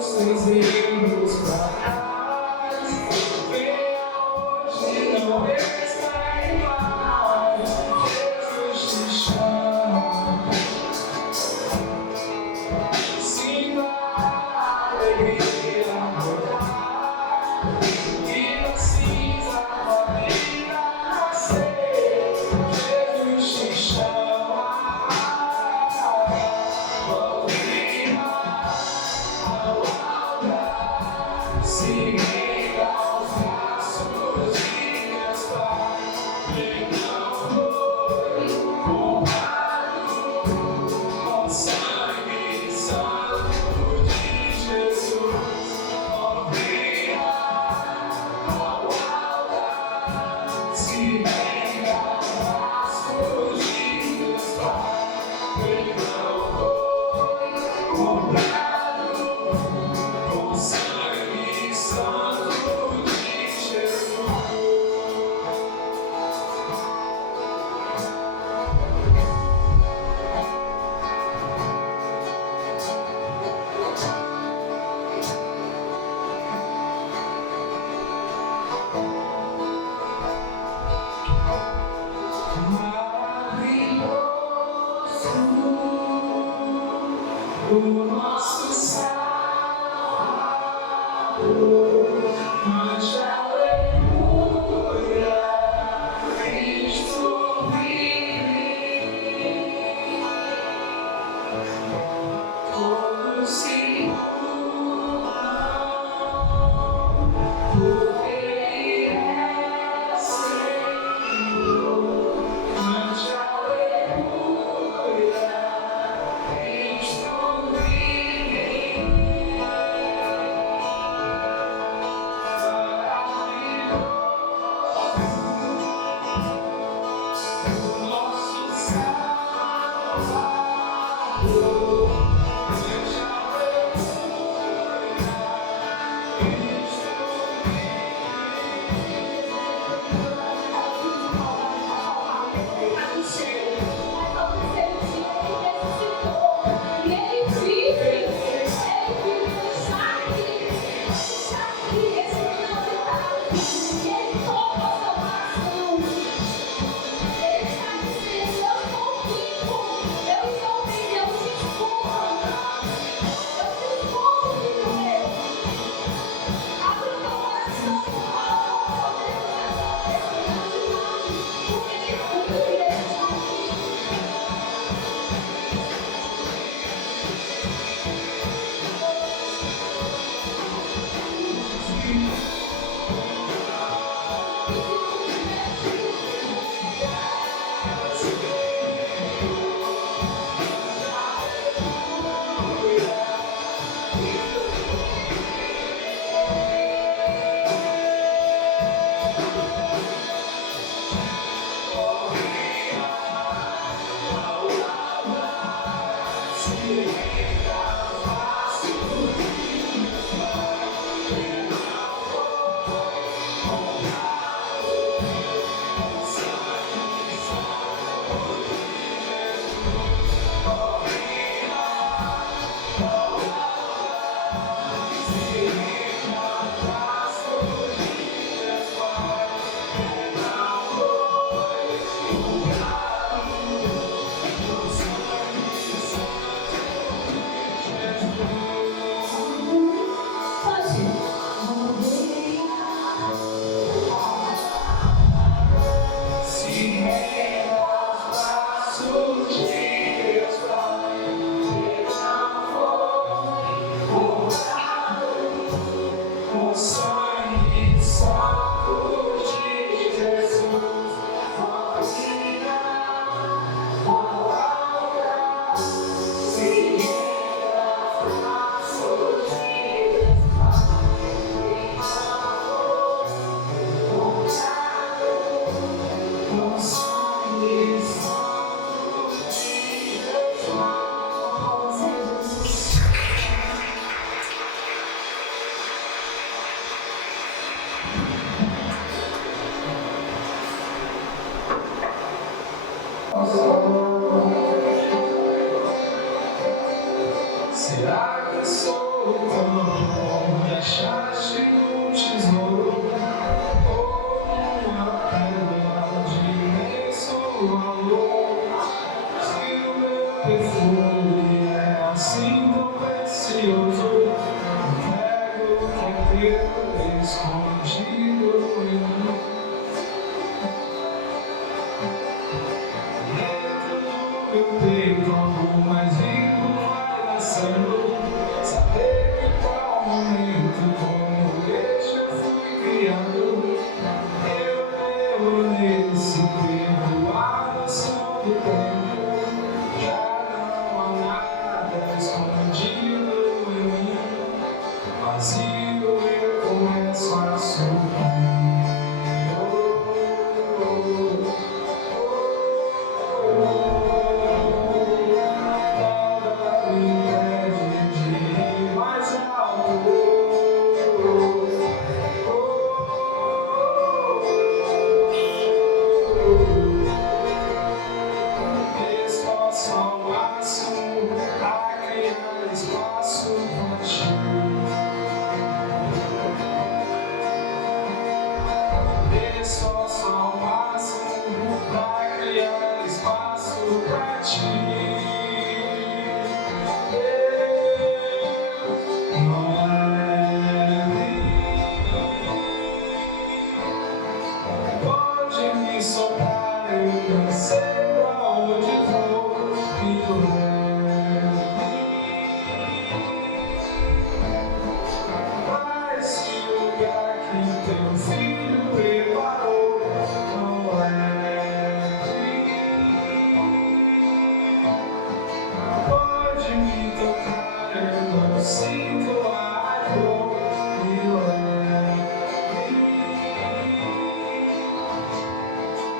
Seus erros pra trás, venha hoje, não está em paz. Jesus te chama, sinta a alegria acordar, e na cinza vai nascer. Jesus te chama, siga aos braços de Deus Pai, Ele não foi comprado com sangue santo de Jesus. Venha ao altar, se renda aos braços de Deus Pai, Ele não foi comprado com sangue santo de Jesus. Maravilhoso, o nosso Salvador, cante aleluia, Cristo vive, todos se curvam, porque Ele é Senhor, cante aleluia, Cristo vive. Criador. Eu creio nesse perdoação do tempo. Já não há nada escondido em mim. Vazio eu começo a sorrir. Nada me impede de ir mais alto. Esforço ao máximo a criar espaço pra ti. Esforço ao máximo pra criar espaço pra ti. Eu não pode me soltar, eu não sei pra onde vou, me leve pra esse lugar que teu filho preparou. Não leve, pode me tocar, eu não sinto a dor, me leve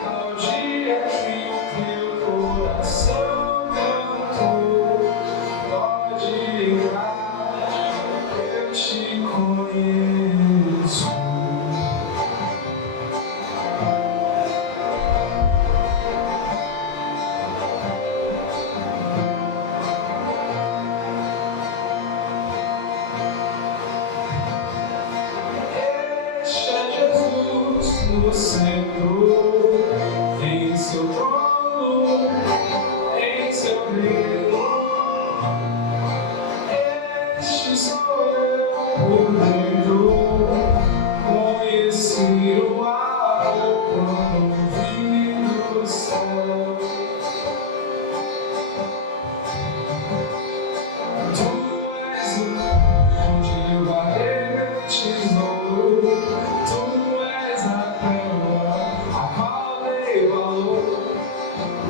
ao dia que o teu coração cantou. Pode entrar, eu te conheço. Este é Jesus no centro, em seu trono, em seu reino. Este sou eu por dentro, conheci o amor quando vi do céu. Tu és onde guardei meu tesouro. Tu és a pérola a qual dei valor.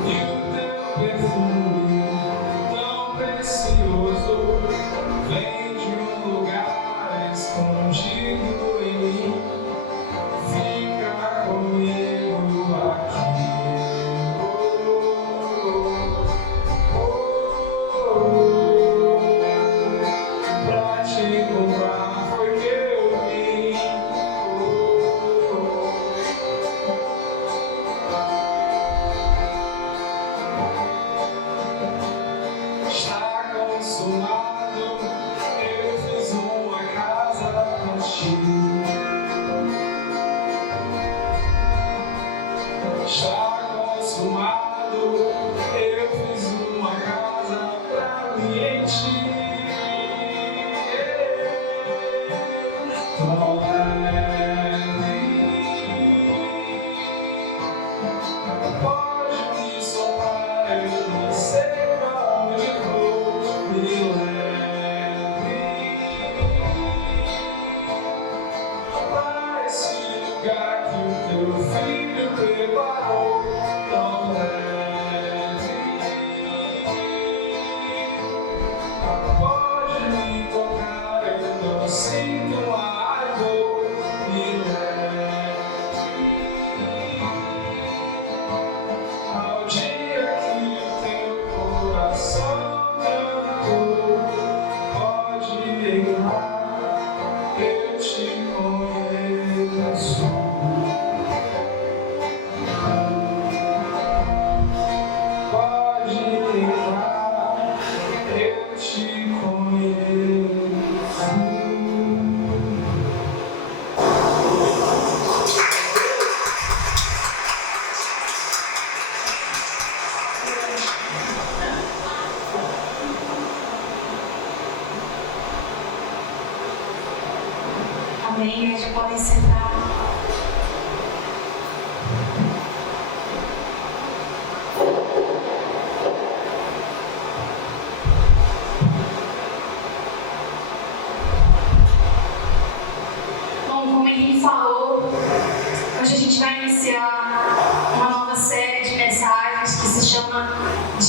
E o teu perfume tão precioso vem de lugar escondido em mim. Fica comigo aqui. Pra te comprar foi que eu vim. Está consumado, eu fiz uma casa pra ti. Está consumado, eu fiz uma casa pra mim em ti. Tão leve, pode me soltar, eu não sei pra onde vou, me leve pra esse lugar que o teu filho preparou. Tão leve, pode me tocar, eu não sinto a dor, me leve ao dia que o teu coração cantou. Pode entrar, eu te conheço.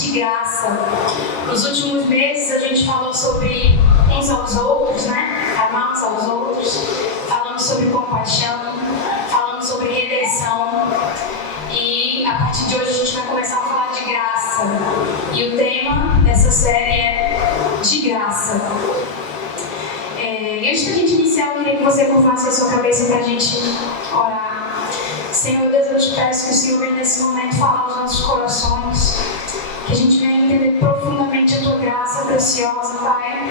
de graça. Nos últimos meses a gente falou sobre uns aos outros, né? Amar uns aos outros. Falamos sobre compaixão, falamos sobre redenção. E a partir de hoje a gente vai começar a falar de graça. E o tema dessa série é de graça. Antes da gente iniciar, eu queria que você curvasse a sua cabeça para a gente orar. Senhor Deus, eu te peço que o Senhor venha nesse momento falar aos nossos corações, que a gente venha entender profundamente a Tua graça preciosa, Pai,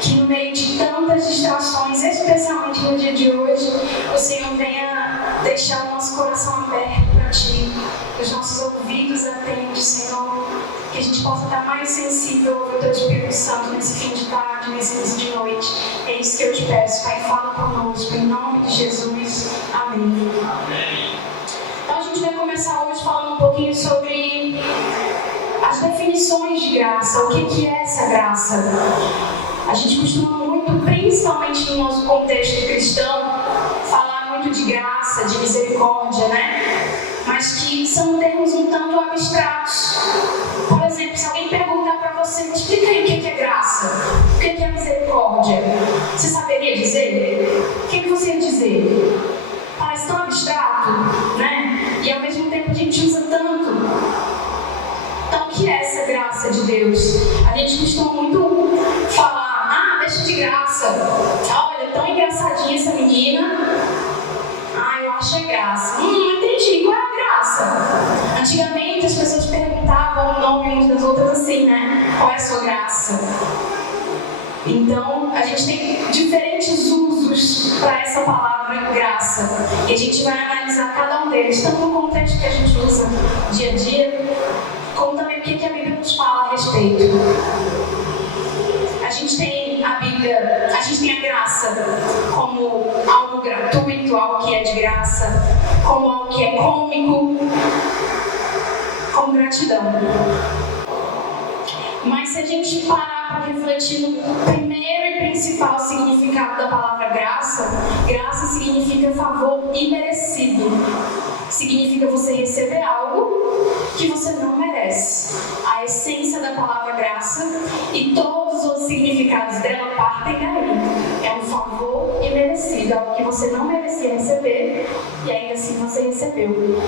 que no meio de tantas distrações, especialmente no dia de hoje, o Senhor venha deixar o nosso coração aberto para Ti, os nossos ouvidos atentos, Senhor, que a gente possa estar mais sensível ao Teu Espírito Santo nesse fim de tarde, nesse início de noite. É isso que eu te peço, Pai, fala conosco, em nome de Jesus. Amém. Então a gente vai começar hoje falando um pouquinho sobre as definições de graça, o que é essa graça. A gente costuma muito, principalmente no nosso contexto cristão, falar muito de graça, de misericórdia, né? Mas que são termos um tanto abstratos. Por exemplo, se alguém perguntar para você, me explica aí o que é graça, o que é misericórdia, você saberia dizer? O que você ia dizer? Parece tão abstrato, né? E ao mesmo tempo a gente usa tanto. Então, o que é essa graça de Deus? A gente costuma muito falar, deixa de graça. Olha, tão engraçadinha essa menina. Eu acho graça. Entendi, qual é a graça? Antigamente as pessoas perguntavam o nome umas das outras assim, né? Qual é a sua graça? Então, a gente tem diferentes usos para essa palavra graça. E a gente vai analisar cada um deles, tanto no contexto que a gente usa dia a dia, como também o que a Bíblia nos fala a respeito. A gente tem a Bíblia, a gente tem a graça como algo gratuito, algo que é de graça, como algo que é cômico, como gratidão. Mas se a gente parar para refletir no primeiro e principal significado da palavra graça, graça significa favor imerecido. Significa você receber algo que você não merece. A essência da palavra graça e todos os outros significados dela partem daí. É um favor imerecido, algo que você não merecia receber e ainda assim você recebeu.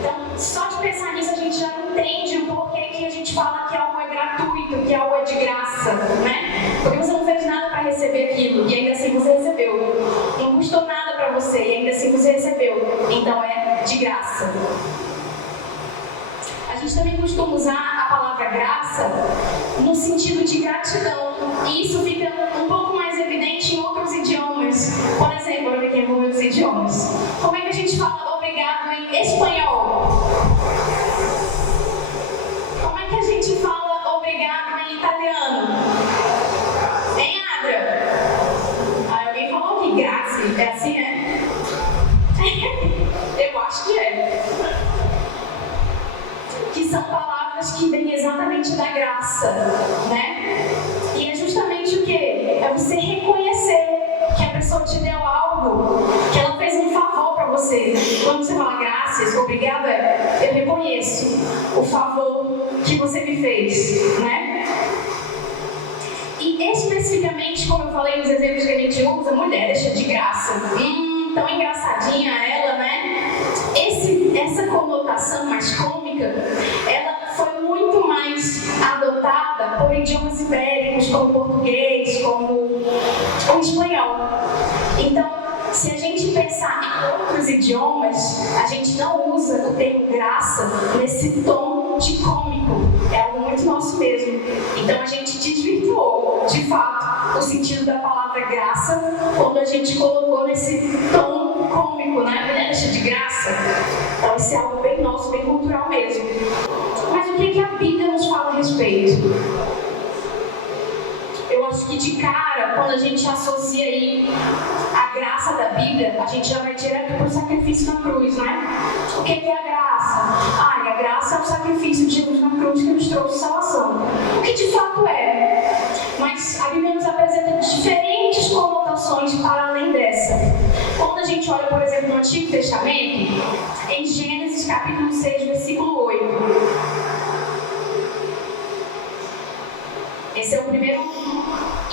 Então, só de pensar nisso a gente já entende o porquê que a gente fala que algo é gratuito, que algo é de graça, né? Porque você não fez nada para receber aquilo e ainda assim você recebeu. Não custou nada para você e ainda assim você recebeu. Então é de graça. A gente também costuma usar a palavra graça no sentido de gratidão. E isso fica um pouco mais evidente em outros idiomas. Por exemplo, olha aqui em outros idiomas. Como é que a gente fala obrigado em espanhol? Como é que a gente fala obrigado em italiano? Hein, Adra? Alguém falou que grazie. É assim, é? Eu acho que é. Que são palavras que vêm exatamente da graça, né? E é justamente o quê? É você reconhecer que a pessoa te deu algo, que ela fez um favor para você. Quando você fala graças, obrigado, eu reconheço o favor que você me fez, né? E especificamente, como eu falei nos exemplos que a gente usa, mulher deixa de graça. Tão engraçadinha ela, né? Essa conotação mais cômica, ela foi muito mais adotada por idiomas ibéricos, como o português, como o espanhol. Então, se a gente pensar em outros idiomas, a gente não usa o termo graça nesse tom de cômico. É algo muito nosso mesmo. Então, a gente desvirtuou, de fato, o sentido da palavra graça quando a gente colocou nesse tom cômico, né? Mulher deixa de graça. Então, isso é algo bem nosso, bem cultural mesmo. Mas o que a Bíblia nos fala a respeito? Eu acho que de cara, quando a gente associa aí a graça da Bíblia, a gente já vai direto para o sacrifício na cruz, né? O que é a graça? A graça é o sacrifício de Jesus na cruz que nos trouxe salvação. O que de fato é. Mas a Bíblia nos apresenta diferentes conotações para além dessa. Quando a gente olha, por exemplo, no Antigo Testamento, em Gênesis capítulo 6, versículo 8, Esse é o primeiro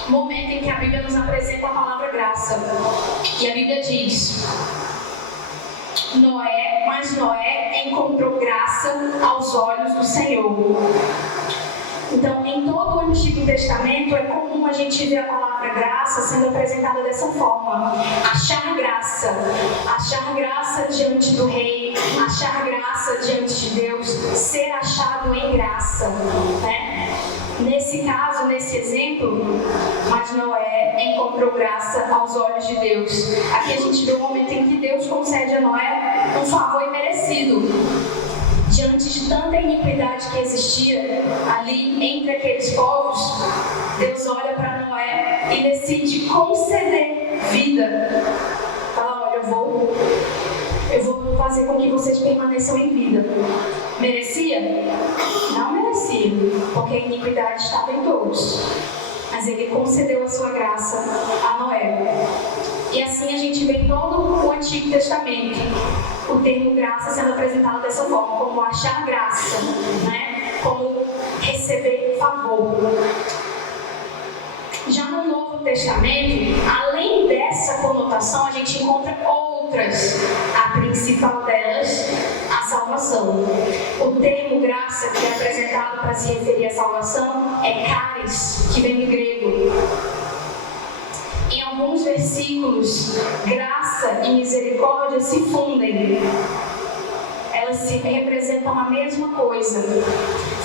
momento em que a Bíblia nos apresenta a palavra graça. E a Bíblia diz: Mas Noé encontrou graça aos olhos do Senhor. Então, em todo o Antigo Testamento, é comum a gente ver a palavra graça sendo apresentada dessa forma: achar graça diante do rei, achar graça diante de Deus, ser achado em graça, né? Nesse caso, nesse exemplo, mas Noé encontrou graça aos olhos de Deus. Aqui a gente vê o momento em que Deus concede a Noé um favor imerecido. Diante de tanta iniquidade que existia ali entre aqueles povos, Deus olha para Noé e decide conceder vida. Fala: olha, eu vou fazer com que vocês permaneçam em vida. Merecia? Não merecia, porque a iniquidade estava em todos. Mas ele concedeu a sua graça a Noé. E assim a gente vê em todo o Antigo Testamento o termo graça sendo apresentado dessa forma, como achar graça, né? Como receber favor. Já no Novo Testamento, além dessa conotação, a gente encontra outras. A principal delas, a salvação. O termo graça, que é apresentado para se referir à salvação, é charis, que vem do grego. Em alguns versículos, graça e misericórdia se fundem. Elas se representam a mesma coisa.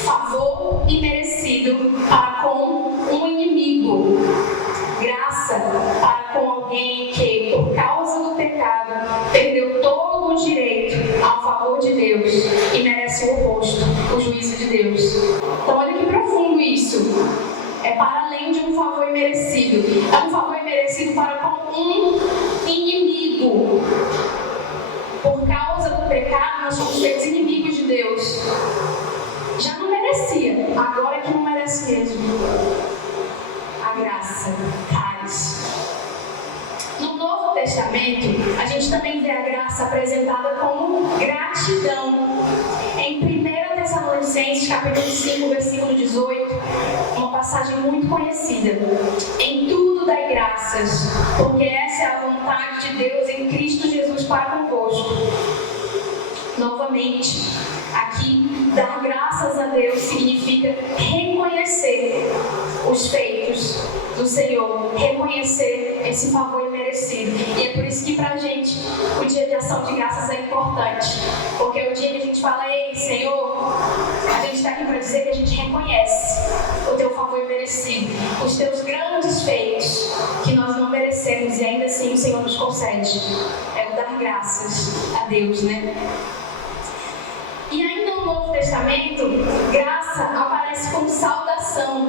Favor imerecido para com um inimigo. Graça para com alguém que, por causa do pecado, perdeu todo o direito ao favor de Deus e merece o oposto, o juízo de Deus. Então olha que profundo isso. É para além de um favor imerecido. É um favor imerecido para com um inimigo. Por causa do pecado, nós somos feitos inimigos de Deus. Já não merecia, agora é que não merece mesmo. A graça, charis. No Novo Testamento, a gente também vê a graça apresentada como gratidão. Em 1 Tessalonicenses, capítulo 5, versículo 18, uma passagem muito conhecida. Em tudo dai graças, porque essa é a vontade de Deus em Cristo Jesus para convosco. Novamente, aqui, dar graças a Deus significa reconhecer os feitos do Senhor, reconhecer esse favor imerecido. E é por isso que pra gente o dia de ação de graças é importante, porque é o dia que a gente fala: ei, Senhor, a gente está aqui para dizer que a gente reconhece o teu favor imerecido, os teus grandes feitos que nós não merecemos e ainda assim o Senhor nos concede. É o dar graças a Deus, né? E ainda no Novo Testamento, graça aparece como saudação.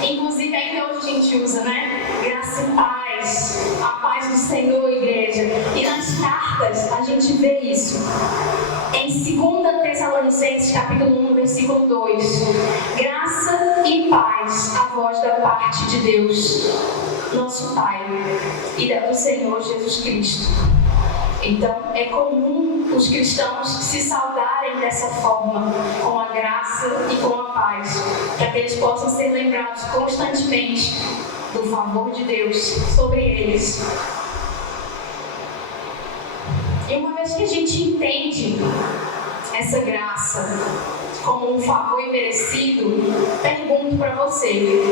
Inclusive ainda hoje a gente usa, né? Graça e paz, a paz do Senhor, igreja. E nas cartas a gente vê isso. Em 2 Tessalonicenses, capítulo 1, versículo 2. Graça e paz a vós da parte de Deus, nosso Pai, e do Senhor Jesus Cristo. Então, é comum os cristãos se saudarem dessa forma, com a graça e com a paz, para que eles possam ser lembrados constantemente do favor de Deus sobre eles. E uma vez que a gente entende essa graça como um favor imerecido, pergunto para você: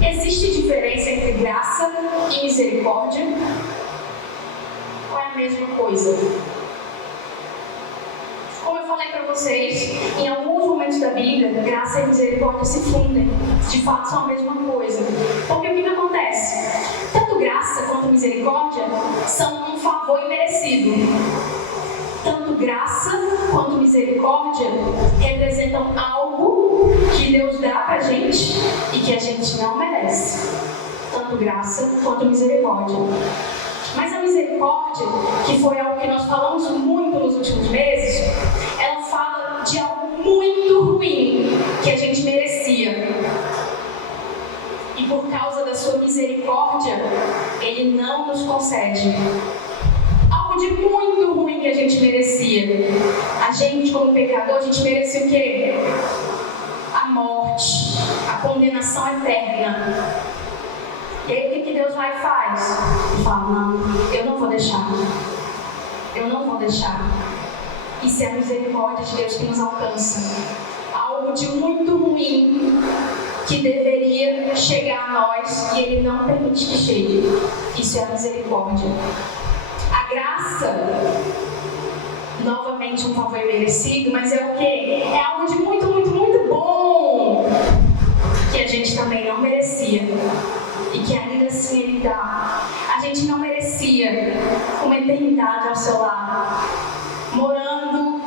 existe diferença entre graça e misericórdia? Ou é a mesma coisa? Como eu falei para vocês, em alguns momentos da Bíblia, graça e misericórdia se fundem. De fato, são a mesma coisa. Porque o que acontece? Tanto graça quanto misericórdia são um favor imerecido. Tanto graça quanto misericórdia representam algo que Deus dá pra gente e que a gente não merece. Tanto graça quanto misericórdia. Mas a misericórdia, que foi algo que nós falamos muito nos últimos meses, ela fala de algo muito ruim que a gente merecia. E por causa da sua misericórdia, Ele não nos concede algo de muito ruim que a gente merecia. A gente, como pecador, a gente merecia o quê? A morte, a condenação condenação eterna. E aí o que Deus vai e faz? Ele fala, não, eu não vou deixar. Eu não vou deixar. Isso é a misericórdia de Deus que nos alcança. Algo de muito ruim que deveria chegar a nós e Ele não permite que chegue. Isso é a misericórdia. A graça, novamente um favor merecido, mas é o quê? É algo de muito, muito, muito bom que a gente também não merecia e que ainda assim Ele dá. A gente não merecia uma eternidade ao seu lado, morando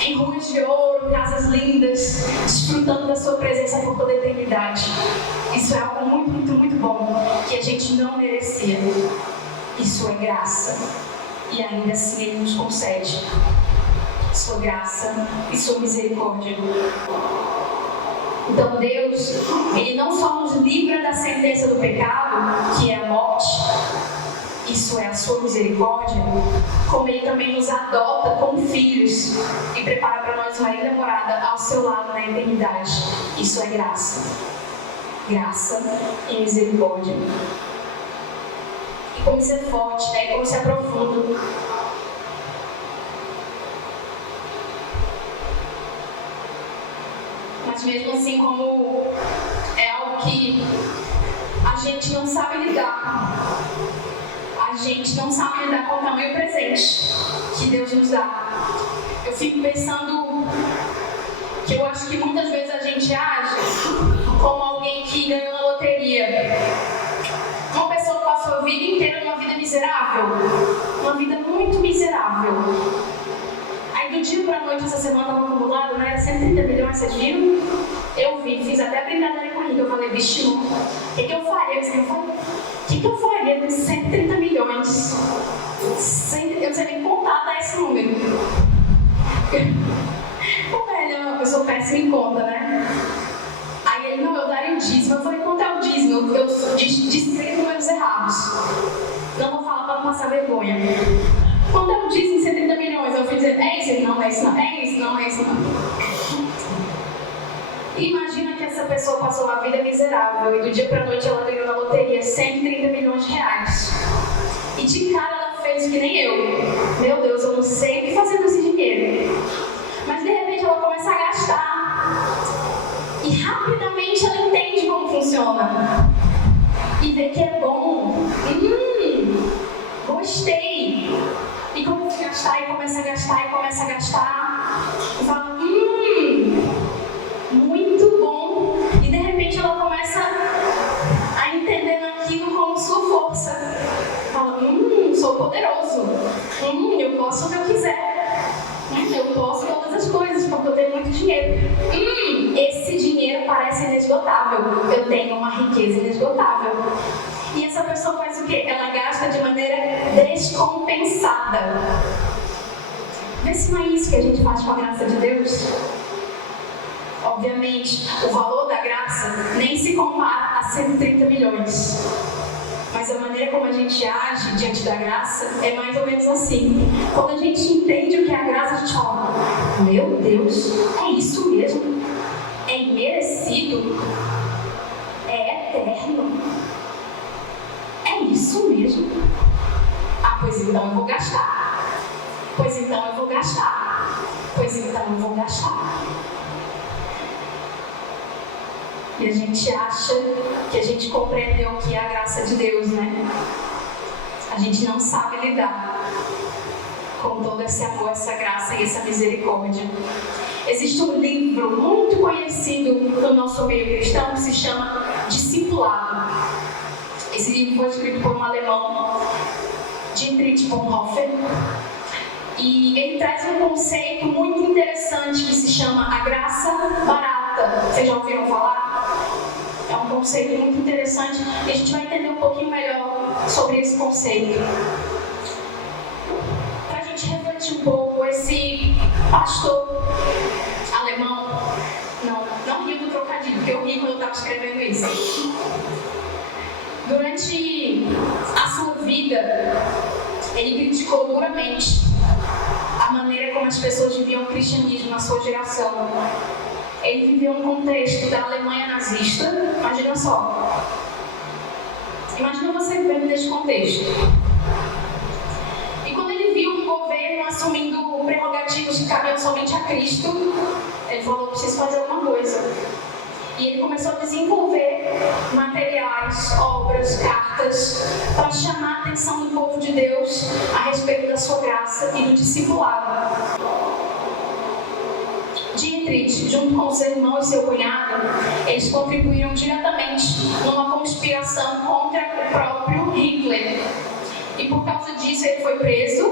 em ruas de ouro, casas lindas, desfrutando da sua presença por toda a eternidade. Isso é algo muito, muito, muito bom que a gente não merecia. Isso é graça. E ainda assim Ele nos concede sua graça e sua misericórdia. Então Deus, Ele não só nos livra da sentença do pecado, que é a morte, isso é a sua misericórdia, como Ele também nos adota como filhos e prepara para nós uma linda morada ao seu lado na eternidade. Isso é graça. Graça e misericórdia. E como isso é forte, né? E como isso é profundo. Mas mesmo assim, como é algo que a gente não sabe lidar, a gente não sabe lidar com o tamanho presente que Deus nos dá. Eu fico pensando que eu acho que muitas vezes a gente age como alguém que ganhou na loteria. Uma pessoa que passou a vida inteira numa vida miserável, uma vida muito miserável. Aí do dia para a noite, essa semana no acumulado, né? Era 130 milhões, vocês viram? Eu vi, fiz até brincadeira comigo. Eu falei, bicho, o que eu faria? O que eu faria com 130 milhões? Eu não sei nem contar, tá, esse número. Ô, velho, eu sou péssima em conta, né? Aí ele, não, eu daria o dízimo. Eu falei, quanto é o dízimo? Eu disse 3 números errados. Não vou falar para não passar vergonha. Quanto é o dízimo? 130 milhões. Eu fui dizer, é isso? Ele, não, é isso não. É isso não, é isso não. Imagina que essa pessoa passou uma vida miserável e do dia para a noite ela ganhou na loteria 130 milhões de reais. E de cara ela fez que nem eu. Meu Deus, eu não sei o que fazer com esse dinheiro. Mas de repente ela começa a gastar. E rapidamente ela entende como funciona. E vê que é bom. Gostei. E começa a gastar, e começa a gastar, e começa a gastar. E fala, muito bom. E de repente ela começa a entender naquilo como sua força. Fala, sou poderoso. Eu posso o que eu quiser. Eu posso todas as coisas, porque eu tenho muito dinheiro. Esse dinheiro parece inesgotável. Eu tenho uma riqueza inesgotável. E essa pessoa faz o quê? Ela gasta de maneira descompensada. Vê se não é isso que a gente faz com a graça de Deus. Obviamente, o valor da graça nem se compara a 130 milhões. Mas a maneira como a gente age diante da graça é mais ou menos assim. Quando a gente entende o que é a graça, a gente fala, meu Deus, é isso mesmo? É imerecido? É eterno? É isso mesmo? Ah, pois então eu vou gastar. Pois então eu vou gastar. Pois então eu vou gastar. E a gente acha que a gente compreendeu o que é a graça de Deus, né? A gente não sabe lidar com todo esse amor, essa graça e essa misericórdia. Existe um livro muito conhecido no nosso meio cristão que se chama Discipulado. Esse livro foi escrito por um alemão, Dietrich Bonhoeffer, e ele traz um conceito muito interessante que se chama a graça barata. Vocês já ouviram falar? É um conceito muito interessante e a gente vai entender um pouquinho melhor sobre esse conceito. Para a gente refletir um pouco, esse pastor alemão, não rio do trocadilho, porque eu ri quando eu estava escrevendo isso. Durante a sua vida, ele criticou duramente a maneira como as pessoas viviam o cristianismo na sua geração. ele viveu um contexto da Alemanha nazista. Imagina só. Imagina você vivendo nesse contexto. E quando ele viu um governo assumindo prerrogativas que cabiam somente a Cristo, ele falou: preciso fazer alguma coisa. E ele começou a desenvolver materiais, obras, cartas, para chamar a atenção do povo de Deus a respeito da sua graça e do discipulado. Dietrich, junto com seu irmão e seu cunhado, eles contribuíram diretamente numa conspiração contra o próprio Hitler. E por causa disso ele foi preso,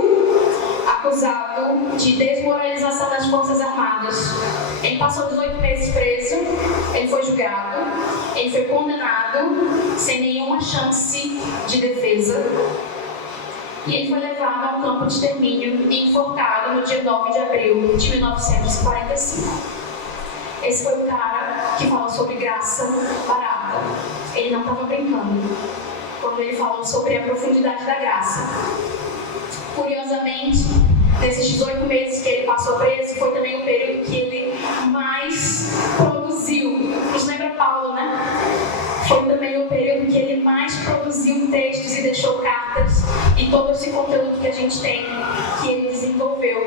acusado de desmoralização das Forças Armadas. Ele passou 18 meses preso, ele foi julgado, ele foi condenado sem nenhuma chance de defesa. E ele foi levado ao campo de extermínio e enforcado no dia 9 de abril de 1945. Esse foi o cara que falou sobre graça barata. Ele não estava brincando quando ele falou sobre a profundidade da graça. Curiosamente, nesses 18 meses que ele passou preso, foi também o período que ele mais produziu. Nos lembra Paulo, né? Foi também o período que ele mais produziu textos e deixou cartas e todo esse conteúdo que a gente tem, que ele desenvolveu.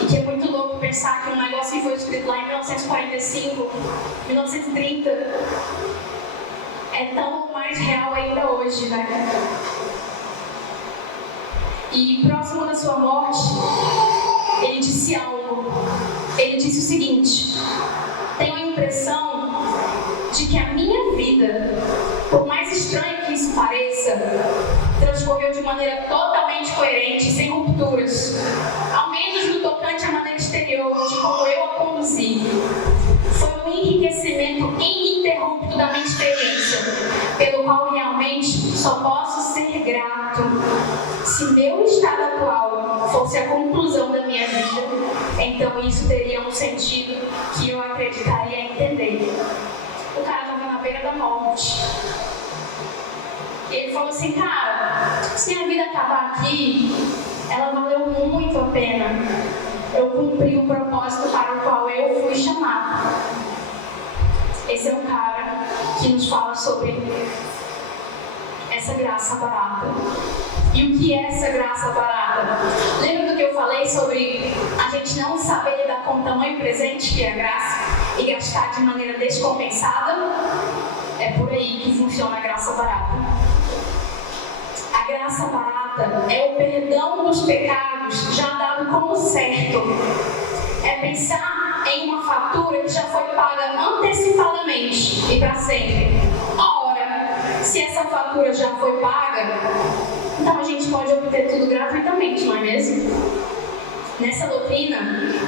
E que é muito louco pensar que um negócio que foi escrito lá em 1945, 1930, é tão mais real ainda hoje, né? E próximo da sua morte, ele disse algo. Ele disse o seguinte: tenho a impressão de que a minha vida, por mais estranho que isso pareça, transcorreu de maneira totalmente coerente, sem rupturas, ao menos no tocante à maneira exterior de como eu a conduzi. Foi um enriquecimento ininterrupto da minha experiência, pelo qual realmente só posso ser grato. Se meu estado atual fosse a conclusão da minha vida, então isso teria um sentido que eu acreditaria entender. O cara estava na beira da morte. E ele falou assim: cara, se minha vida acabar aqui, ela valeu muito a pena. Eu cumpri o propósito para o qual eu fui chamado. Esse é um cara que nos fala sobre essa graça barata. E o que é essa graça barata? Lembra do que eu falei sobre a gente não saber lidar com o tamanho presente que é a graça e gastar de maneira descompensada? É por aí que funciona a graça barata. A graça barata é o perdão dos pecados já dado como certo. É pensar em uma fatura que já foi paga antecipadamente e para sempre. Ora, se essa fatura já foi paga, então a gente pode obter tudo gratuitamente, não é mesmo? Nessa doutrina,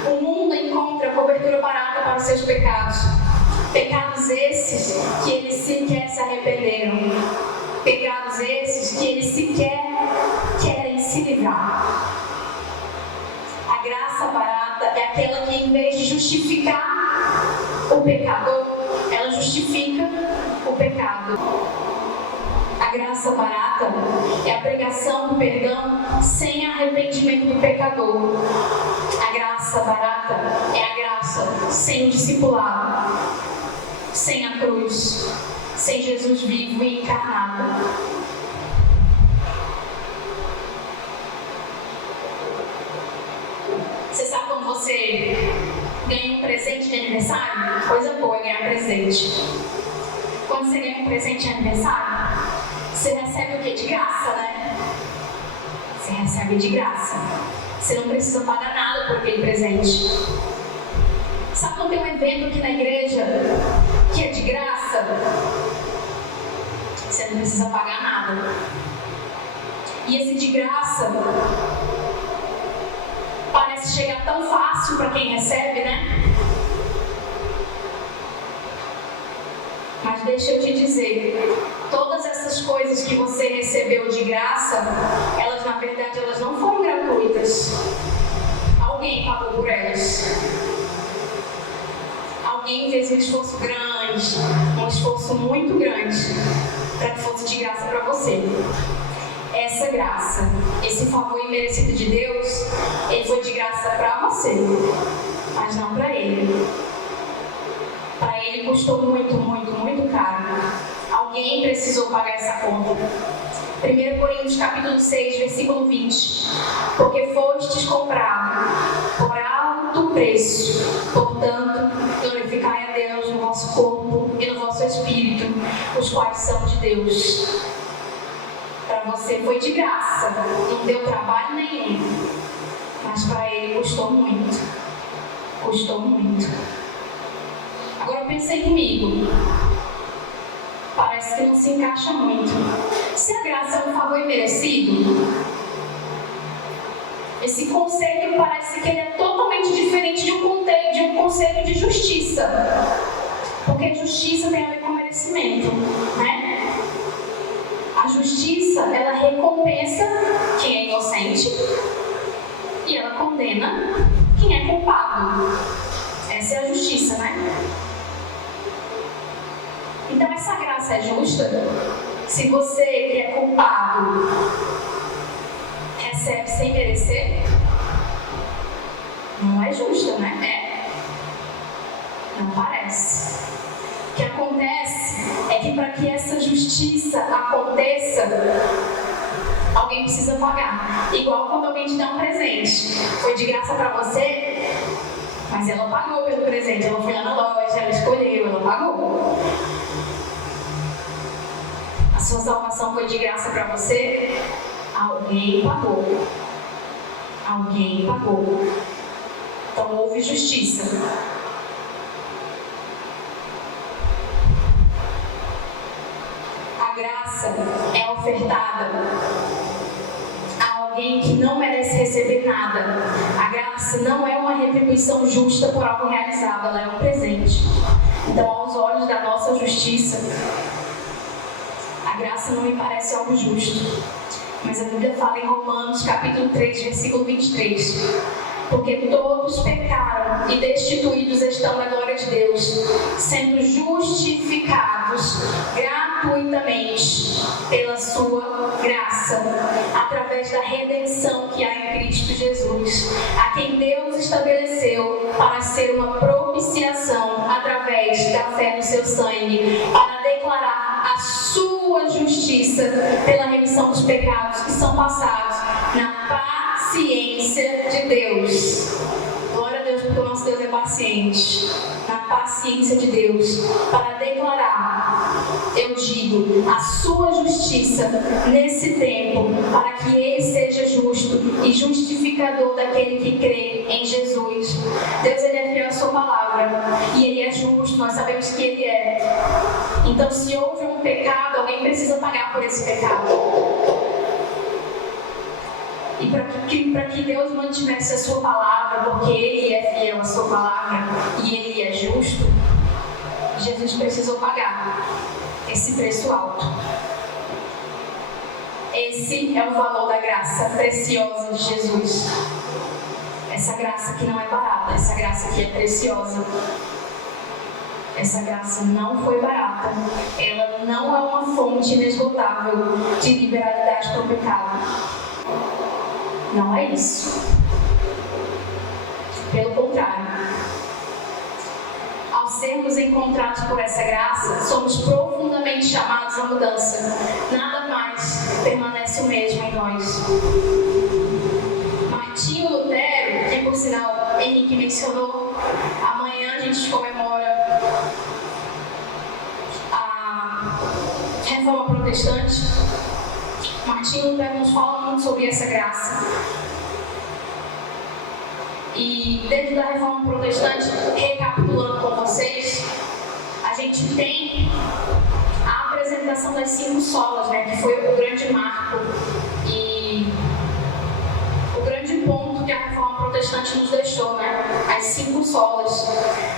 o mundo encontra cobertura barata para os seus pecados. Pecados esses que eles sequer se arrependeram. Pecados esses que eles sequer querem se livrar. A graça barata é aquela que, em vez de justificar o pecador, ela justifica o pecado. A graça barata é a pregação do perdão sem arrependimento do pecador. A graça barata é a graça sem o discipulado, sem a cruz, sem Jesus vivo e encarnado. Você sabe quando você ganha um presente de aniversário? Coisa boa é ganhar presente. Quando você ganha um presente de aniversário, você recebe o quê? De graça, né? Você recebe de graça. Você não precisa pagar nada por aquele presente. Sabe quando tem um evento aqui na igreja que é de graça? Você não precisa pagar nada. E esse de graça parece chegar tão fácil para quem recebe, né? Mas deixa eu te dizer, todas essas coisas que você recebeu de graça, elas na verdade elas não foram gratuitas. Alguém pagou por elas. Alguém fez um esforço grande, um esforço muito grande, para que fosse de graça para você. Essa graça, esse favor imerecido de Deus, ele foi de graça para você, mas não para ele. ele custou muito, muito, muito caro. Alguém precisou pagar essa conta. 1 Coríntios capítulo 6, versículo 20. Porque fostes comprados por alto preço, portanto, glorificai a Deus no vosso corpo e no vosso espírito, os quais são de Deus. Para você foi de graça, não deu trabalho nenhum, mas para ele custou muito. Custou muito. Agora pensei comigo. Parece que não se encaixa muito. Se a graça é um favor imerecido, esse conceito parece que ele é totalmente diferente de um conceito de justiça. Porque justiça tem a ver com merecimento, né? A justiça, ela recompensa quem é inocente e ela condena quem é culpado. Essa é a justiça, né? Então essa graça é justa? Se você que é culpado recebe sem merecer? Não é justa, né? Não parece. O que acontece é que para que essa justiça aconteça, alguém precisa pagar. Igual quando alguém te dá um presente. Foi de graça para você, mas ela pagou pelo presente. Ela foi lá na loja, ela escolheu, ela pagou. A sua salvação foi de graça para você? Alguém pagou. Alguém pagou. Então houve justiça. A graça é ofertada a alguém que não merece receber nada. A graça não é uma retribuição justa por algo realizado, ela é um presente. Então, aos olhos da nossa justiça, a graça não me parece algo justo. Mas a Bíblia fala em Romanos, capítulo 3, versículo 23. Porque todos pecaram e destituídos estão da glória de Deus, sendo justificados gratuitamente pela sua graça, através da redenção que há em Cristo Jesus, a quem Deus estabeleceu para ser uma propiciação através da fé no seu sangue, para declarar a sua justiça pela remissão dos pecados que são passados na paciência de Deus. Glória a Deus, porque o nosso Deus é paciente. Na paciência de Deus, para declarar, eu digo, a sua justiça nesse tempo, para que ele seja justo e justificador daquele que crê em Jesus. Deus, ele é fiel à sua palavra e ele é justo, nós sabemos que ele é. Então, se houve um pecado, alguém precisa pagar por esse pecado. E para que Deus mantivesse a sua palavra, porque ele é fiel à sua palavra e ele é justo, Jesus precisou pagar esse preço alto. Esse é o valor da graça preciosa de Jesus. Essa graça que não é barata, essa graça que é preciosa. Essa graça não foi barata. Ela não é uma fonte inesgotável de liberalidade para o pecado. Não é isso. Pelo contrário. Ao sermos encontrados por essa graça, somos profundamente chamados à mudança. Nada mais permanece o mesmo em nós. Martinho Lutero, que por sinal Henrique mencionou, amanhã a gente comemora a Reforma Protestante. Martinho Lutero nos fala muito sobre essa graça. E dentro da Reforma Protestante, recapitulando com vocês, a gente tem a apresentação das 5 solas, né, que foi o grande marco e o grande ponto que a Reforma Protestante nos deixou, né? As 5 solas,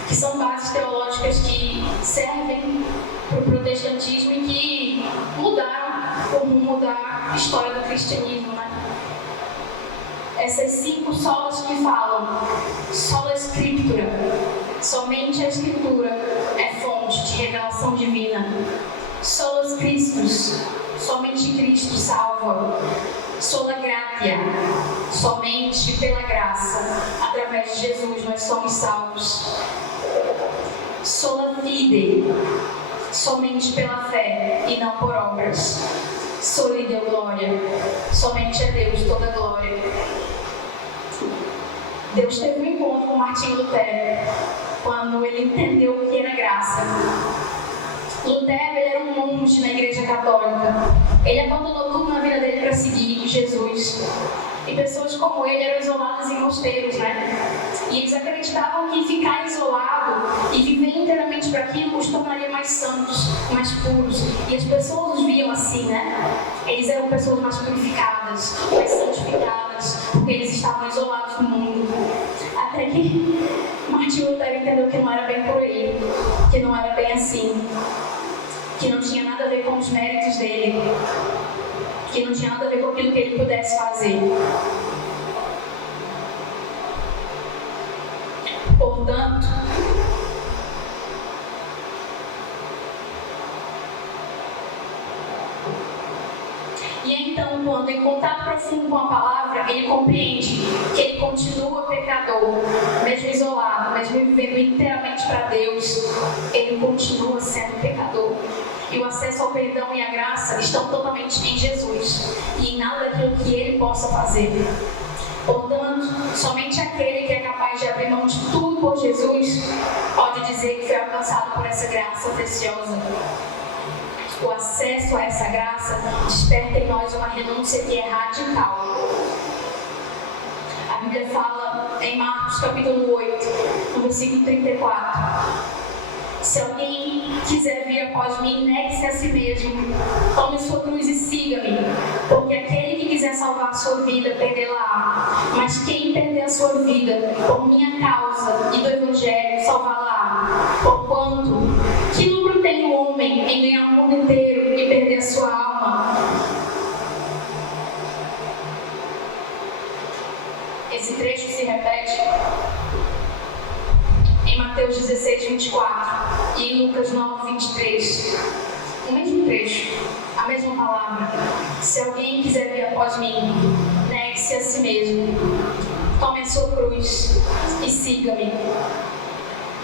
que são bases teológicas que servem para o protestantismo e que mudaram o rumo da história do cristianismo, né? Essas 5 solas que falam: sola scriptura, somente a escritura é fonte de revelação divina. Solas Christus, somente Cristo salva. Sola gratia, somente pela graça, através de Jesus nós somos salvos. Sola fide, somente pela fé e não por obras. Soli Deo glória, somente a Deus toda glória. Deus teve um encontro com Martinho Lutero quando ele entendeu o que era graça. Lutero, ele era um monge na Igreja Católica. Ele abandonou tudo na vida dele para seguir Jesus. E pessoas como ele eram isoladas em mosteiros, né? E eles acreditavam que ficar isolado e viver inteiramente para aquilo os tornaria mais santos, mais puros. E as pessoas os viam assim, né? Eles eram pessoas mais purificadas, mais santificadas, porque eles estavam isolados do mundo. Até que Martinho Lutero entendeu que não era bem por aí, que não era bem assim, que não tinha nada a ver com os méritos dele, que não tinha nada a ver com aquilo que ele pudesse fazer. Portanto, e então, quando em contato profundo com a palavra, ele compreende que ele continua pecador, mesmo isolado, mesmo vivendo inteiramente para Deus, ele continua sendo pecador. E o acesso ao perdão e à graça estão totalmente em Jesus e em nada daquilo que ele possa fazer. Portanto, somente aquele que é capaz de abrir mão de tudo por Jesus pode dizer que foi alcançado por essa graça preciosa. O acesso a essa graça desperta em nós uma renúncia que é radical. A Bíblia fala em Marcos capítulo 8, no versículo 34. Se alguém quiser vir após mim, negue-se a si mesmo, tome sua cruz e siga-me, porque aquele que quiser salvar a sua vida, perdê-la. Mas quem perder a sua vida por minha causa e do Evangelho, salvá-la. Porquanto, que lucro tem o homem em ganhar o mundo inteiro e perder a sua alma? Esse trecho se repete em Mateus 16, 24 e em Lucas 9, 23. O mesmo trecho, a mesma palavra. Se alguém quiser vir após mim, negue-se a si mesmo, tome a sua cruz e siga-me.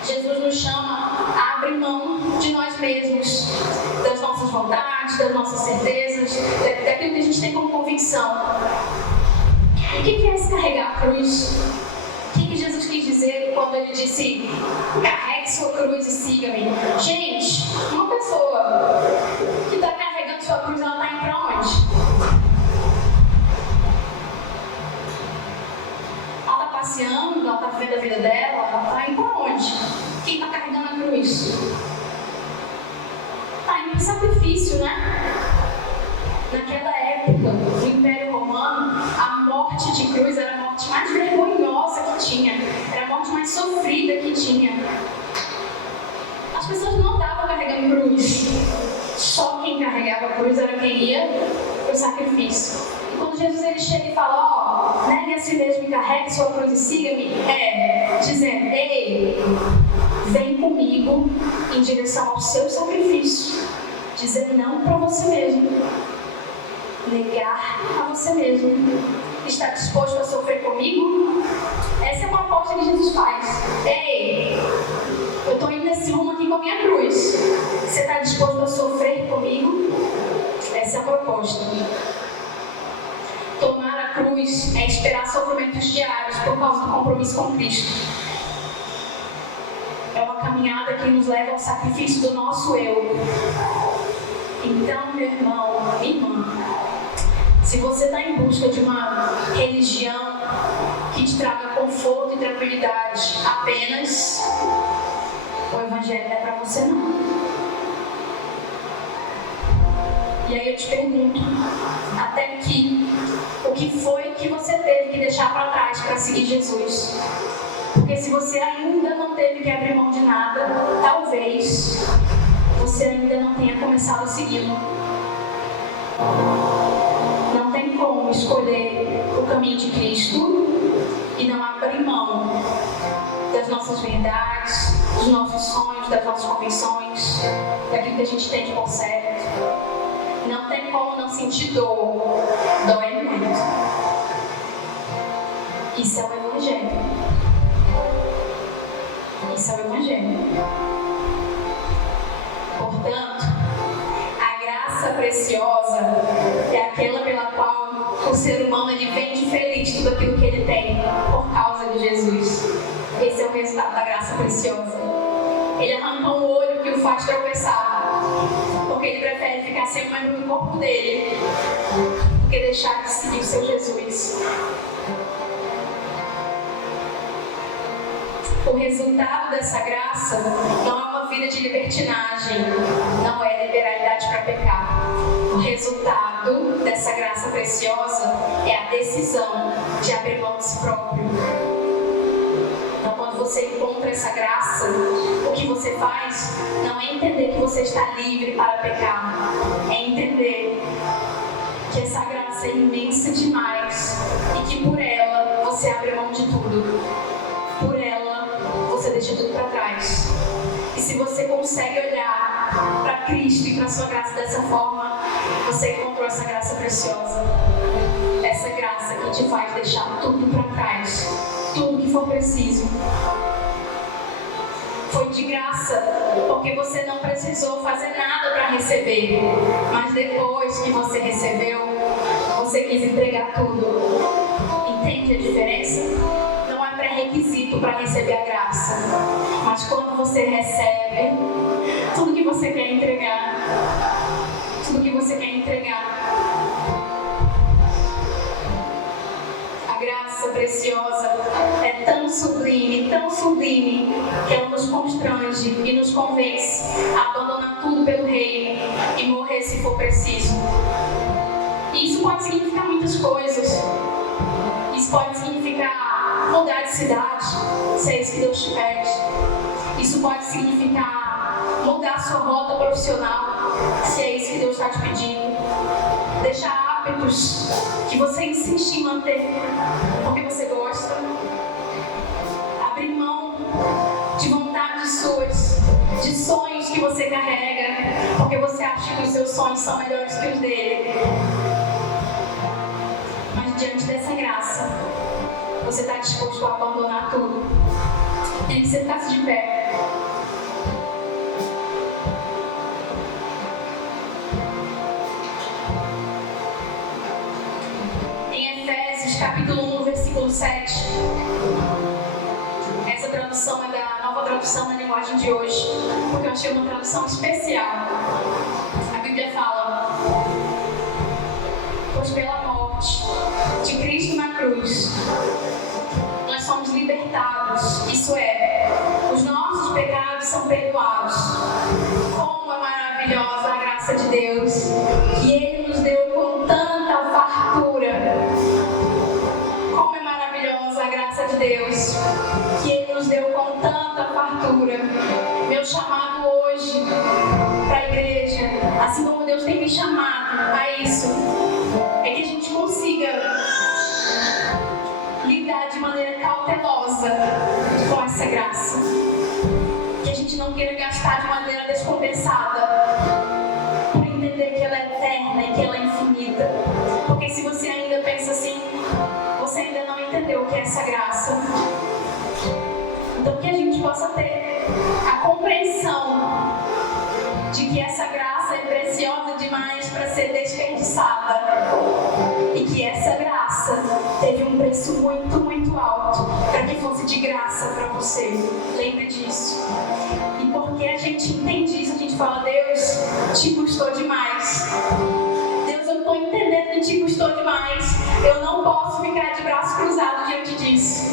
Jesus nos chama a abrir mão de nós mesmos, das nossas vontades, das nossas certezas, daquilo que a gente tem como convicção. O que é esse carregar a cruz? O que Jesus quis dizer quando ele disse: carregue sua cruz e siga-me? Gente, uma pessoa que está carregando sua cruz, ela está indo para onde? Ela está passeando, ela está vivendo a vida dela, ela está indo para onde? Quem está carregando a cruz? Está indo para sacrifício, né? Naquela época, no Império Romano, a morte de cruz era a morte mais vergonhosa que tinha, era a morte mais sofrida que tinha. As pessoas não andavam carregando cruz, só quem carregava a cruz era quem ia para o sacrifício. E quando Jesus ele chega e fala: negue a si mesmo e carregue sua cruz e siga-me, dizendo: ei, vem comigo em direção ao seu sacrifício, dizer não para você mesmo. Negar a você mesmo. Está disposto a sofrer comigo? Essa é a proposta que Jesus faz. Ei, eu estou indo nesse rumo aqui com a minha cruz. Você está disposto a sofrer comigo? Essa é a proposta. Tomar a cruz é esperar sofrimentos diários por causa do compromisso com Cristo. É uma caminhada que nos leva ao sacrifício do nosso eu. Então, meu irmão, minha irmã, se você está em busca de uma religião que te traga conforto e tranquilidade apenas, o Evangelho não é para você não. E aí eu te pergunto, até que o que foi que você teve que deixar para trás para seguir Jesus? Porque se você ainda não teve que abrir mão de nada, talvez você ainda não tenha começado a segui-lo. Não tem como escolher o caminho de Cristo e não abrir mão das nossas verdades, dos nossos sonhos, das nossas convicções, daquilo que a gente tem de bom certo. Não tem como não sentir dor. Dói muito. Isso é o Evangelho. Isso é o Evangelho. Portanto, a graça preciosa é aquela pela qual o ser humano ele vende feliz tudo aquilo que ele tem por causa de Jesus. Esse é o resultado da graça preciosa. Ele arranca um olho que o faz tropeçar, porque ele prefere ficar sem um membro do corpo dele do que deixar de seguir o seu Jesus. O resultado dessa graça não é uma vida de libertinagem, não é liberalidade para pecar. O resultado dessa graça preciosa é a decisão de abrir mão de si próprio. Então, quando você encontra essa graça, o que você faz não é entender que você está livre para pecar, é entender que essa graça é imensa demais e que por ela você abre mão de tudo. Por ela você deixa tudo para trás. E se você consegue olhar para Cristo e para sua graça dessa forma, você encontrou essa graça preciosa. Essa graça que te faz deixar tudo para trás, tudo que for preciso. Foi de graça, porque você não precisou fazer nada para receber. Mas depois que você recebeu, você quis entregar tudo. Entende a diferença? Não é pré-requisito para receber a graça. Mas quando você recebe, tudo que você quer entregar, tudo que você quer entregar. A graça preciosa é tão sublime, que ela nos constrange e nos convence a abandonar tudo pelo reino e morrer se for preciso. E isso pode significar muitas coisas. Isso pode significar mudar de cidade, se é isso que Deus te pede. Isso pode significar mudar sua rota profissional, se é isso que Deus está te pedindo. Deixar hábitos que você insiste em manter porque você gosta. Abrir mão de vontades suas, de sonhos que você carrega, porque você acha que os seus sonhos são melhores que os dele. Mas diante dessa graça, você está disposto a abandonar tudo. Ele sentasse de pé. Em Efésios, capítulo 1, versículo 7. Essa tradução é da Nova Tradução na linguagem de hoje, porque eu achei uma tradução especial. A Bíblia fala: pois pela morte de Cristo na cruz, nós somos libertados, isso é, os nossos pecados são perdoados. Como é maravilhosa a graça de Deus, que Ele nos deu com tanta fartura. Como é maravilhosa a graça de Deus, que Ele nos deu com tanta fartura. Meu chamado hoje para a igreja, assim como Deus tem me chamado a isso, é que a gente consiga lidar de maneira cautelosa com essa graça. Que a gente não queira gastar de maneira descompensada, por entender que ela é eterna e que ela é infinita. Porque se você ainda pensa assim, você ainda não entendeu o que é essa graça. Então que a gente possa ter a compreensão de que essa graça é preciosa demais para ser desperdiçada. E que essa graça teve um preço muito, muito alto para que fosse de graça para você. Lembre disso. E porque a gente entende isso, a gente fala: Deus, te custou demais. Deus, eu estou entendendo que te custou demais. Eu não posso ficar de braço cruzado diante disso.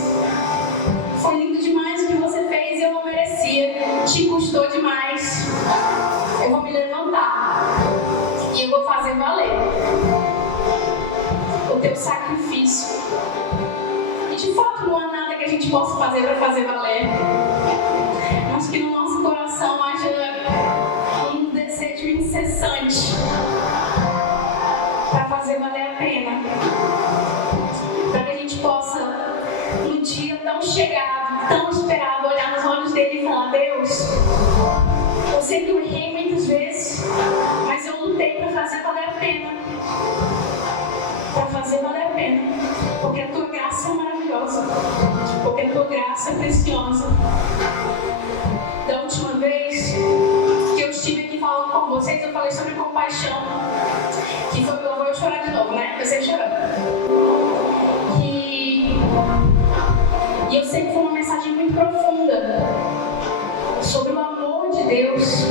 Foi lindo demais o que você fez e eu não merecia. Te custou demais. Eu vou me levantar e eu vou fazer valer o teu sacrifício. E de fato não há nada que a gente possa fazer para fazer valer, mas que no nosso coração haja um desejo incessante para fazer valer a pena, para que a gente possa, no dia tão chegado, tão esperado, olhar nos olhos dele e falar: Deus, eu sei que eu errei muitas vezes, mas eu lutei para fazer valer a pena. Para fazer valer a pena. Porque a tua graça é maravilhosa. Porque a tua graça é preciosa. Da última vez que eu estive aqui falando falei sobre compaixão, que foi eu vou chorar de novo, né? Eu sei chorando. E eu sei que foi uma mensagem muito profunda sobre o amor de Deus,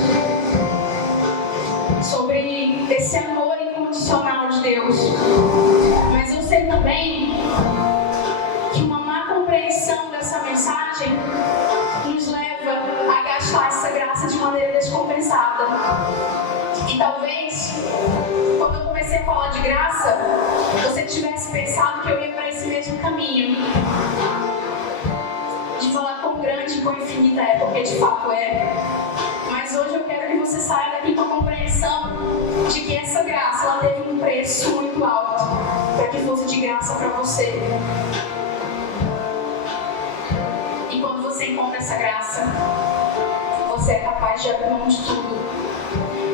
sobre esse amor incondicional de Deus. Mas eu sei também que uma má compreensão dessa mensagem nos leva a gastar essa graça de maneira descompensada. E talvez, quando eu comecei a falar de graça, você tivesse pensado que eu ia para esse mesmo caminho, de falar quão grande e quão infinita é, porque de fato é. Mas hoje eu quero que você saia daqui com a compreensão de que essa graça, ela teve um preço muito alto para que fosse de graça para você. E quando você encontra essa graça, você é capaz de abrir mão de tudo.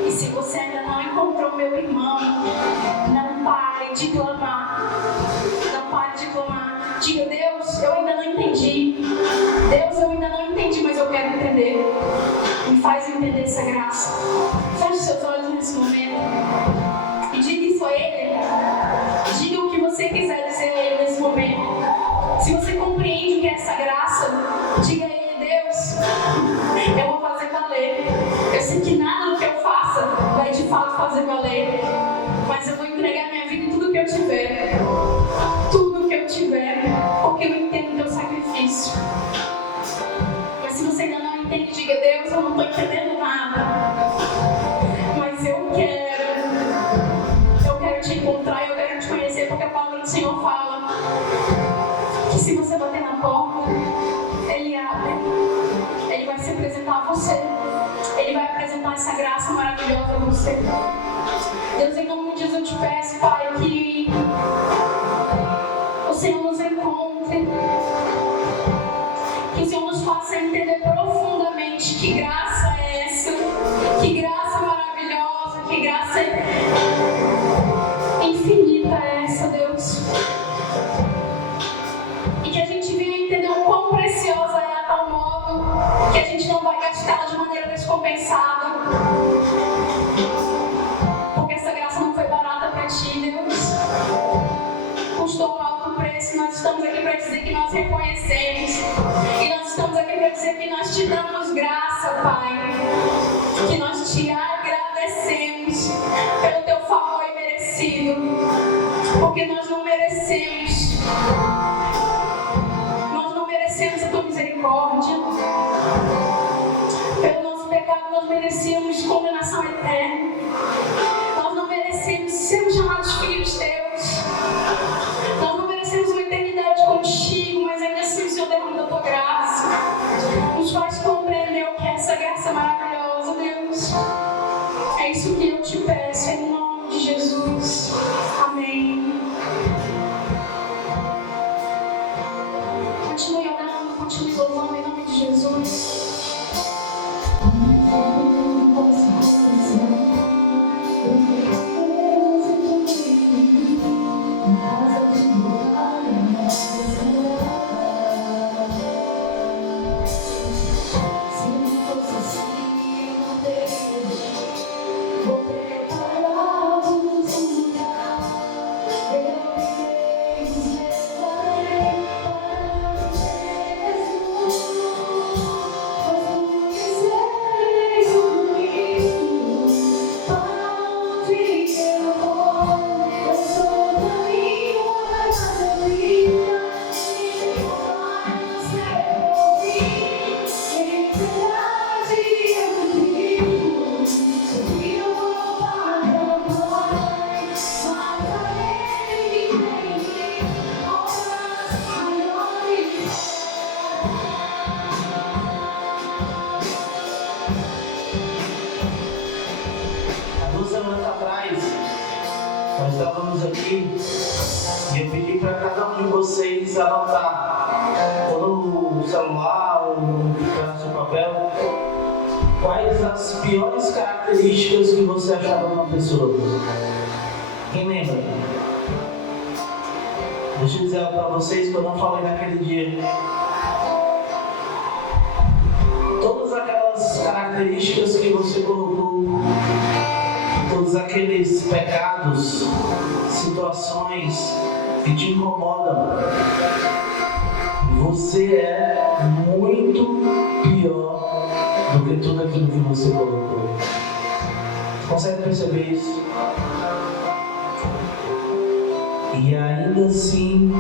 E se você ainda não encontrou, meu irmão, não pare de clamar. Não pare de clamar. Diga: Deus, eu ainda não entendi. Deus, eu ainda não entendi, mas eu quero entender. Me faz entender essa graça. Feche seus olhos nesse momento e diga isso a Ele. Diga o que você quiser dizer a Ele nesse momento. Se você compreende o que é essa graça, diga a Ele: Deus, eu vou fazer valer. Eu sei que nada do que eu faça vai de fato fazer valer, mas eu vou entregar minha vida e tudo que eu tiver. Tudo que eu tiver, porque eu entendo o teu sacrifício. Mas se você ainda não entende, diga: Deus, eu não estou entendendo nada, mas eu quero te encontrar, eu quero te conhecer, porque a palavra do Senhor fala que se você bater na porta, Ele abre. Ele vai se apresentar a você. Ele vai apresentar essa graça maravilhosa a você. Deus, em nome de Jesus, eu te peço, Pai, que o Senhor nos encontre, que o Senhor nos faça entender profundamente que graça é essa, que graça maravilhosa, que graça infinita é essa, Deus. E que a gente venha entender o quão preciosa é a tal modo que a gente não vai gastá-la de maneira descompensada. Porque essa graça não foi barata para ti, Deus. Custou um alto preço. Nós estamos aqui para dizer que nós reconhecemos. E nós estamos aqui para dizer que nós te damos graça, Pai. Que nós te agradecemos pelo teu favor imerecido. Porque nós não merecemos. Nós não merecemos a tua misericórdia. Pelo nosso pecado nós merecíamos condenação eterna. Nós não merecemos sermos chamados filhos teus. Nós não merecemos uma eternidade contigo, mas ainda assim o Senhor derrama da tua graça. Nos faz compreender o que é essa graça maravilhosa, Deus. É isso que eu te peço, em nome de Jesus. Amém. Continue orando, continue louvando em nome de Jesus. Nós estávamos aqui e eu pedi para cada um de vocês anotar, ou no celular, ou no seu papel, quais as piores características que você achava numa pessoa. Quem lembra? Deixa eu dizer algo para vocês que eu não falei naquele dia. Todas aquelas características que você colocou todos aqueles pecados, situações que te incomodam. Você é muito pior do que tudo aquilo que você colocou. Consegue perceber isso? E ainda assim,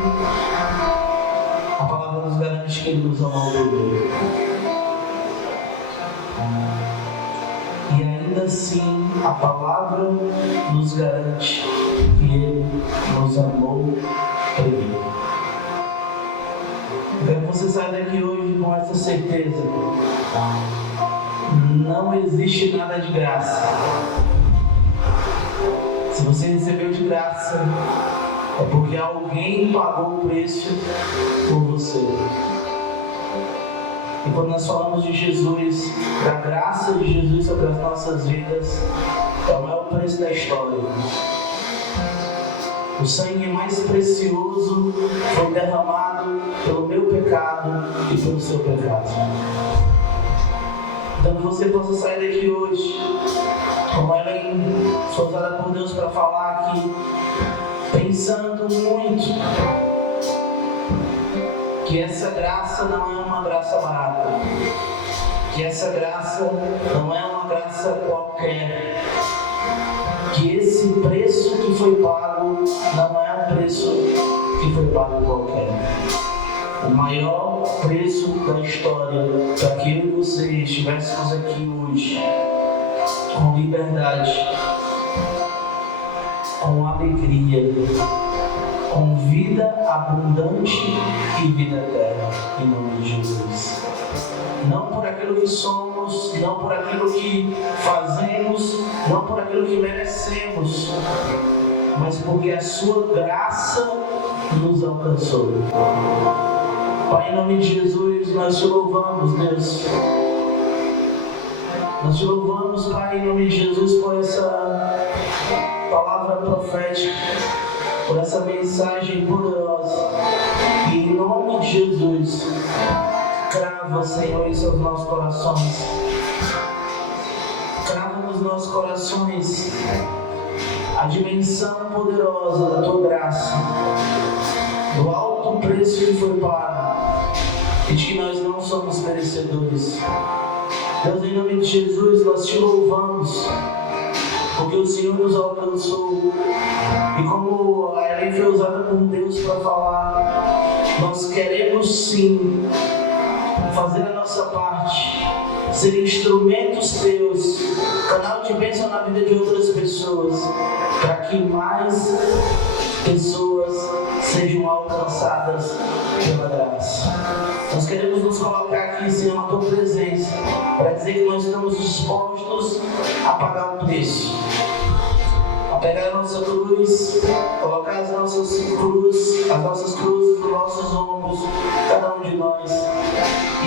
a palavra nos garante que Ele nos amou primeiro. E ainda assim, a palavra nos garante que Ele nos amou primeiro. Eu quero que você saia daqui hoje com essa certeza. Não existe nada de graça. Se você recebeu de graça, é porque alguém pagou o preço por você. E quando nós falamos de Jesus, da graça de Jesus sobre as nossas vidas, é o maior preço da história. O sangue mais precioso foi derramado pelo meu pecado e pelo seu pecado. Então que você possa sair daqui hoje, como Ellen foi usada por Deus para falar aqui, pensando muito que essa graça não é uma graça barata, que essa graça não é uma graça qualquer, que esse preço que foi pago não é um preço que foi pago qualquer. O maior preço da história para que eu e você estivéssemos aqui hoje com liberdade, com alegria, com vida abundante e vida eterna, em nome de Jesus. Não por aquilo que somos, não por aquilo que fazemos, não por aquilo que merecemos, mas porque a sua graça nos alcançou. Pai, em nome de Jesus, nós te louvamos, Deus. Nós te louvamos, Pai, em nome de Jesus, por essa palavra profética, por essa mensagem poderosa. E em nome de Jesus, crava, Senhor, isso aos nossos corações. Crava nos nossos corações a dimensão poderosa da Tua graça, do alto preço que foi pago e de que nós não somos merecedores. Deus, em nome de Jesus, nós te louvamos, porque o Senhor nos alcançou. E como a Ellen foi usada por Deus para falar, nós queremos sim fazer a nossa parte, ser instrumentos teus, canal de bênção na vida de outras pessoas, para que mais pessoas sejam alcançadas pela graça. Nós queremos nos colocar aqui, Senhor, na Tua presença, para dizer que nós estamos dispostos a pagar o preço, a pegar a nossa cruz, colocar as nossas cruzes nos nossos ombros, cada um de nós,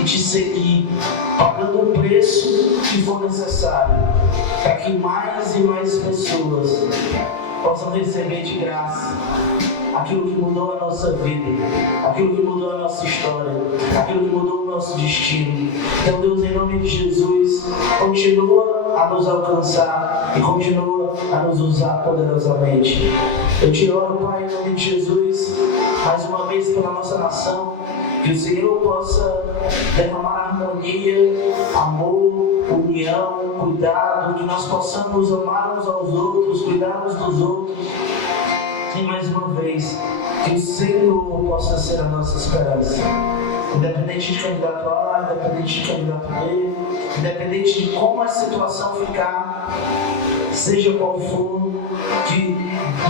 e te seguir, pagando o preço que for necessário, para que mais e mais pessoas possam receber de graça aquilo que mudou a nossa vida, aquilo que mudou a nossa história, aquilo que mudou o nosso destino. Então, Deus, em nome de Jesus, continua a nos alcançar e continua a nos usar poderosamente. Eu te oro, Pai, em nome de Jesus, mais uma vez pela nossa nação, que o Senhor possa derramar harmonia, amor, união, cuidado, que nós possamos amar uns aos outros, cuidar uns dos outros. E mais uma vez, que o Senhor possa ser a nossa esperança. Independente de candidato A, independente de candidato B, independente de como a situação ficar, seja qual for, que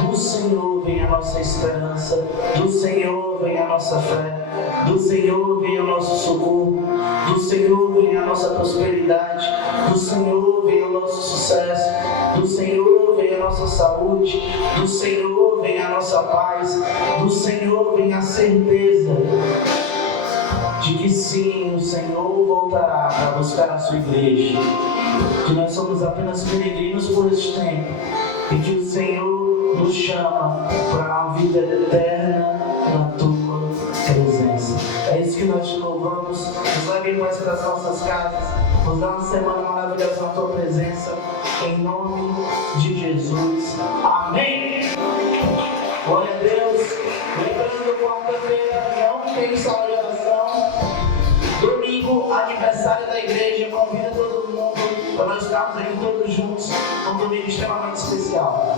do Senhor vem a nossa esperança, do Senhor vem a nossa fé, do Senhor vem o nosso socorro, do Senhor vem a nossa prosperidade, do Senhor vem o nosso sucesso, do Senhor vem a nossa saúde, do Senhor vem a nossa paz, do Senhor vem a certeza de que sim, o Senhor voltará para buscar a sua igreja, que nós somos apenas peregrinos por este tempo e que o Senhor nos chama para uma vida eterna na Tua presença. É isso que nós te louvamos. Nos leve em paz para as nossas casas. Nos dá uma semana maravilhosa na tua presença. Em nome de Jesus. Amém. Glória a Deus. Lembrando, quarta-feira não tem sala de oração. Domingo, aniversário da igreja. Convida todo mundo para nós estarmos aqui todos juntos. Um domingo extremamente especial.